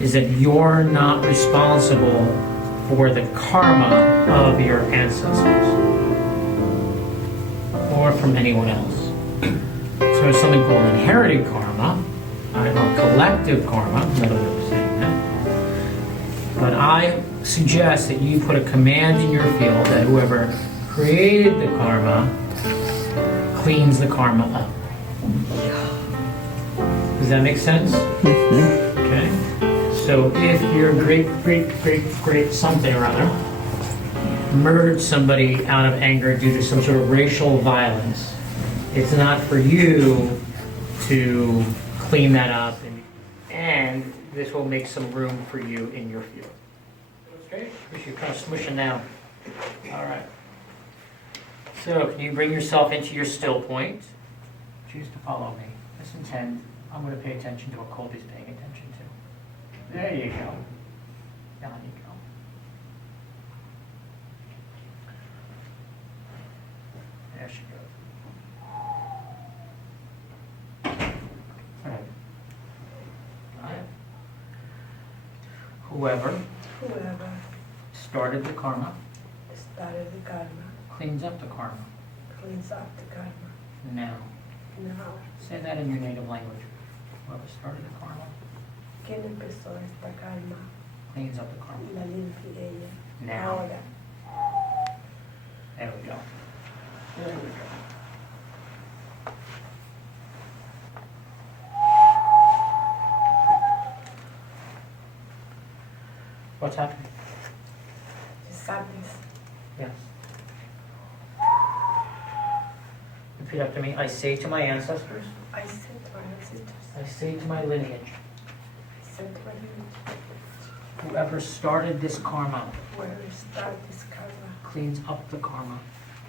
is that you're not responsible for the karma of your ancestors or from anyone else. So there's something called inherited karma, or collective karma, another way of saying that. But I suggest that you put a command in your field that whoever created the karma cleans the karma up. Does that make sense? Okay. So if your great something or other murdered somebody out of anger due to some sort of racial violence, it's not for you to clean that up, and this will make some room for you in your field. Okay? You're kind of smushing now. All right. So can you bring yourself into your still point? Choose to follow me. Just intend. I'm going to pay attention to what Colby's paying attention to. There you go. Down you go. There she goes. All right. All right. Whoever started the karma cleans up the karma. Now. Say that in your native language. Whoever started the karma ¿Quién empezó esta calma? cleans up the karma. La limpia ella. Now. Ahora. There we go. There we go. What's happening? Sadness. Yes. Repeat after me. I say to my ancestors. I said to my ancestors. I say to my lineage. I said to my lineage. Whoever started this karma Whoever started this karma. cleans up the karma.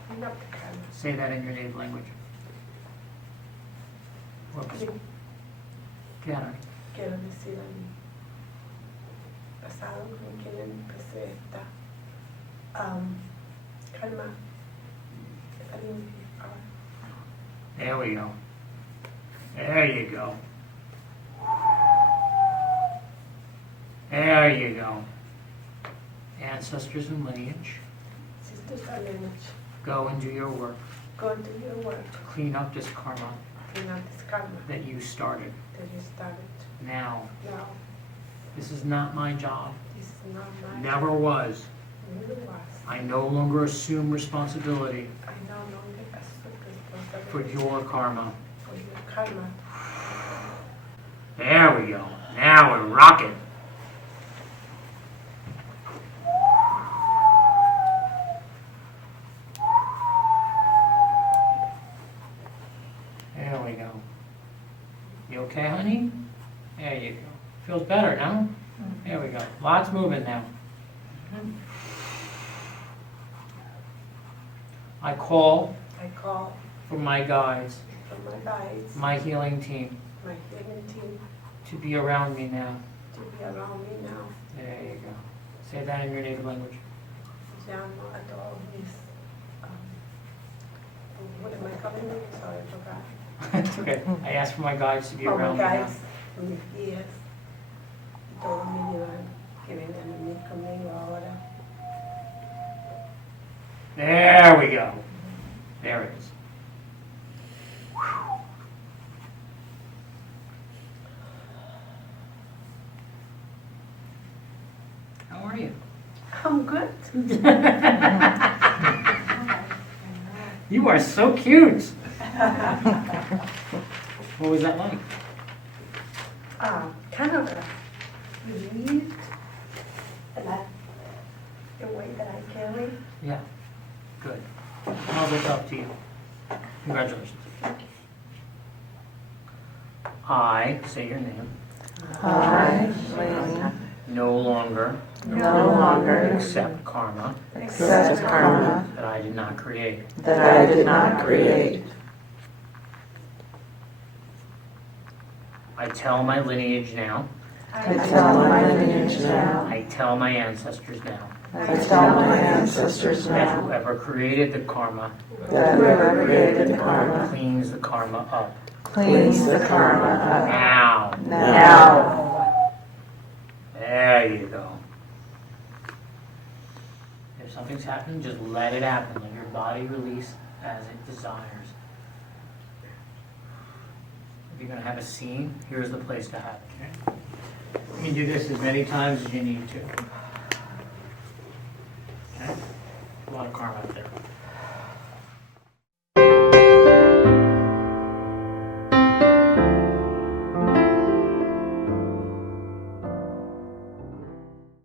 Clean up the karma. Say that in your native language. Quiero decir a mi pasado con quien empecé esta calma. La limpia. Ahora. There we go. There you go. There you go. Ancestors and lineage, Sisters and lineage. go and do your work. Go and do your work. Clean up this karma Clean up this karma that you started. that you started. Now, Now, this is not my job. this is not my Never was. Never was. I no longer assume responsibility I no longer assume for responsibility your karma. for your karma. There we go. Now we're rocking. There we go. You okay, honey? There you go. Feels better now? There we go. Lots moving now. I call for my guides, from my guides, my healing team, my healing team, to be around me now. to be around me now. There you go. Say that in your native language. Llamo a todos mis, what am I calling them? Sorry, I forgot. It's okay. I ask for my guides to be Oh, around my me now. guides, mis guías, y todos me llevan, que vengan a venir conmigo ahora. There we go. There it is. How are you? I'm good. You are so cute. What was that like? Kind of relieved that the way that I carry. Yeah. Good. I'll look up to you. Congratulations. I, say your name, I, no longer no longer accept karma accept karma that I did not create. that I did not create. I tell my lineage now. I tell my lineage now. I tell my ancestors now. I tell my ancestors That now whoever created the karma that whoever created the karma cleans the karma up. cleans the karma up Now. now. something's happening, just let it happen. Let your body release as it desires. If you're going to have a scene, here's the place to have it. Okay? You can do this as many times as you need to. Okay? A lot of karma out there.